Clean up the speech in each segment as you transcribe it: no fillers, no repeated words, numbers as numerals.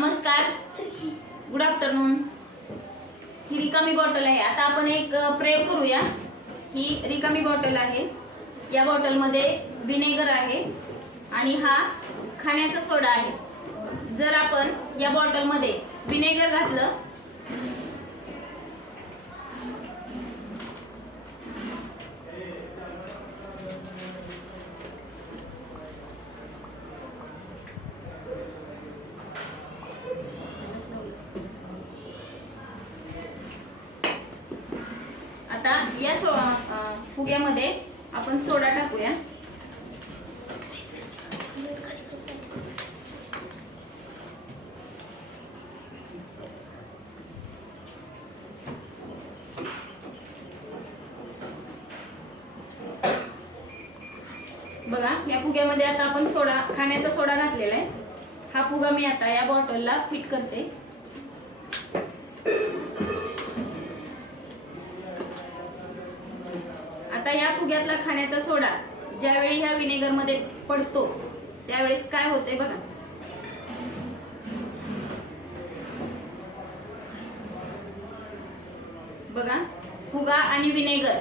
नमस्कार, good afternoon. ही रिकामी bottle आहे। आता आपण एक प्रयोग करूया। ही रिकामी बॉटल आहे। या बॉटल मध्ये विनेगर आहे आणि हा खाण्याचा सोडा आहे। जर आपण या बॉटल मध्ये विनेगर घातलं आता या फुग्यामध्ये आपण सोडा टाकूया। बघा, या फुग्यामध्ये आता आपण सोडा, खाण्याचा सोडा घातलेला आहे। हा फुगा मी आता या बॉटलला फिट करते। आता या फुग्यातला खाण्याचा सोडा ज्यावेळी ह्या विनेगर मध्ये पडतो त्यावेळेस काय होते बघा। बघा, फुगा आणि विनेगर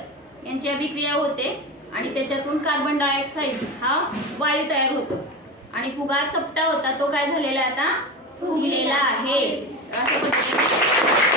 यांची अभिक्रिया होते आणि त्याच्यातून कार्बन डायऑक्साइड हा वायू तयार होतो आणि फुगा चपटा होता तो काय झालेला आता फुगलेला आहे। अशा पद्धतीने